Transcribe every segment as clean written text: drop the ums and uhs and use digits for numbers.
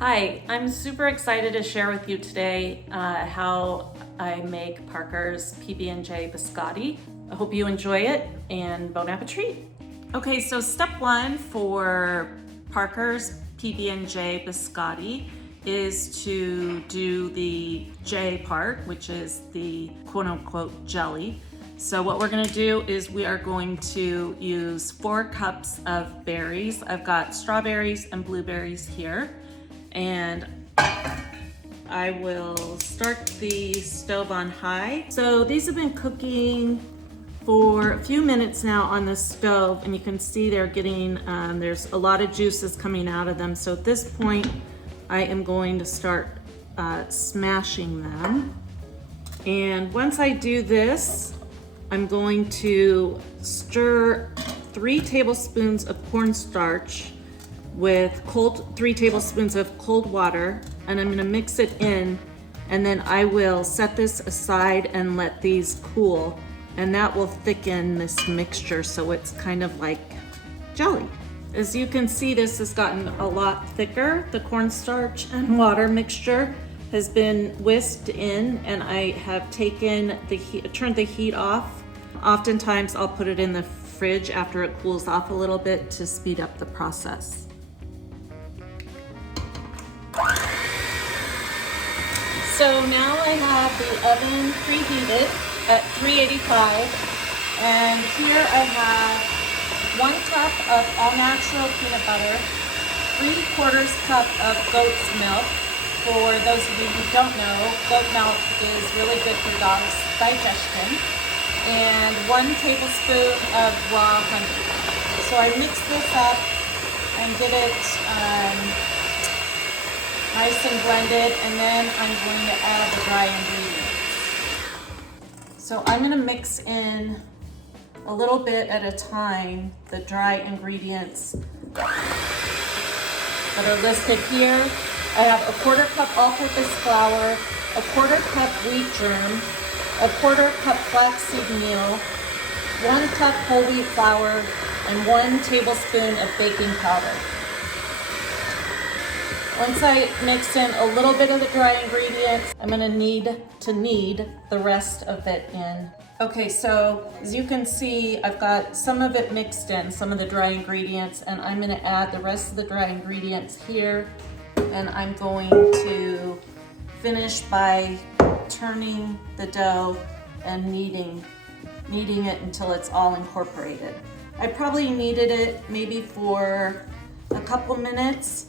Hi, I'm super excited to share with you today how I make Parker's PB&J biscotti. I hope you enjoy it and bon appetit. Okay, so step one for Parker's PB&J biscotti is to do the J part, which is the quote unquote jelly. So what we're gonna do is we are going to use 4 cups of berries. I've got strawberries and blueberries here. And I will start the stove on high. So these have been cooking for a few minutes now on the stove, and you can see they're getting, there's a lot of juices coming out of them. So at this point, I am going to start smashing them. And once I do this, I'm going to stir 3 tablespoons of cornstarch with 3 tablespoons of cold water, and I'm gonna mix it in, and then I will set this aside and let these cool, and that will thicken this mixture so it's kind of like jelly. As you can see, this has gotten a lot thicker. The cornstarch and water mixture has been whisked in, and I have taken the heat, turned the heat off. Oftentimes I'll put it in the fridge after it cools off a little bit to speed up the process. So now I have the oven preheated at 385, and here I have 1 cup of all-natural peanut butter, 3/4 cup of goat's milk. For those of you who don't know, goat milk is really good for dogs' digestion, and 1 tablespoon of raw honey. So I mix this up and get it nice and blended, and then I'm going to add the dry ingredients. So I'm going to mix in a little bit at a time the dry ingredients that are listed here. I have a 1/4 cup all-purpose flour, a 1/4 cup wheat germ, a 1/4 cup flaxseed meal, 1 cup whole wheat flour, and 1 tablespoon of baking powder. Once I mix in a little bit of the dry ingredients, I'm gonna knead the rest of it in. Okay, so as you can see, I've got some of it mixed in, some of the dry ingredients, and I'm gonna add the rest of the dry ingredients here, and I'm going to finish by turning the dough and kneading it until it's all incorporated. I probably kneaded it maybe for a couple minutes,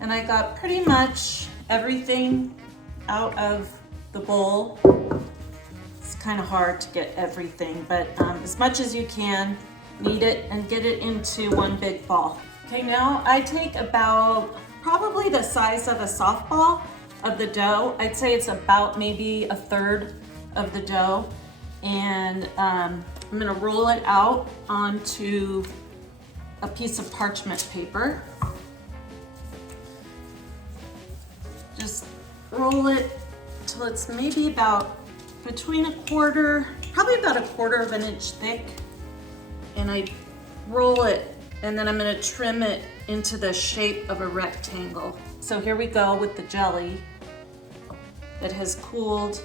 and I got pretty much everything out of the bowl. It's kind of hard to get everything, but as much as you can, knead it and get it into one big ball. Okay, now I take about probably the size of a softball of the dough. I'd say it's about maybe 1/3 of the dough, and I'm gonna roll it out onto a piece of parchment paper. Just roll it till it's maybe about between probably about 1/4 of an inch thick. And I roll it, and then I'm gonna trim it into the shape of a rectangle. So here we go with the jelly that has cooled.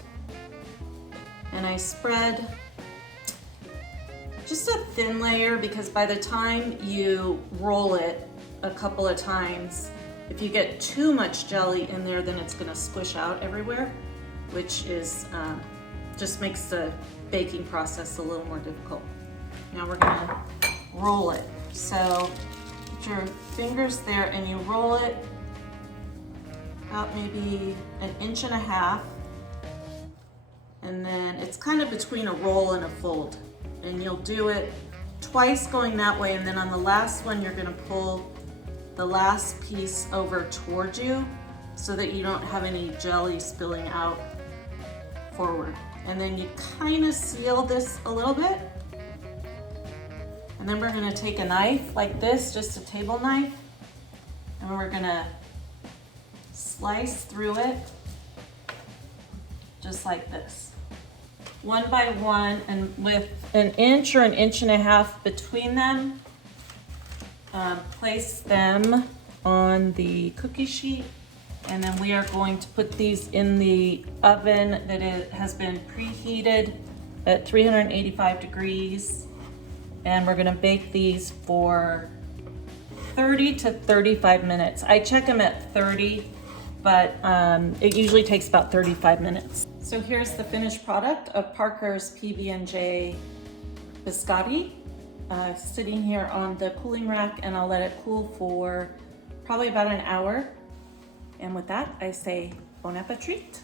And I spread just a thin layer, because by the time you roll it a couple of times, if you get too much jelly in there, then it's gonna squish out everywhere, which is just makes the baking process a little more difficult. Now we're gonna roll it. So put your fingers there and you roll it about maybe 1.5 inches, and then it's kind of between a roll and a fold. And you'll do it twice going that way, and then on the last one you're gonna pull the last piece over towards you so that you don't have any jelly spilling out forward. And then you kind of seal this a little bit. And then we're gonna take a knife like this, just a table knife, and we're gonna slice through it just like this. One by one, and with 1 inch or 1.5 inches between them, place them on the cookie sheet And then we are going to put these in the oven that has been preheated at 385 degrees. And we're gonna bake these for 30 to 35 minutes. I check them at 30, but it usually takes about 35 minutes. So here's the finished product of Parker's PB&J biscotti, sitting here on the cooling rack, and I'll let it cool for probably about an hour. And with that, I say bon appetit.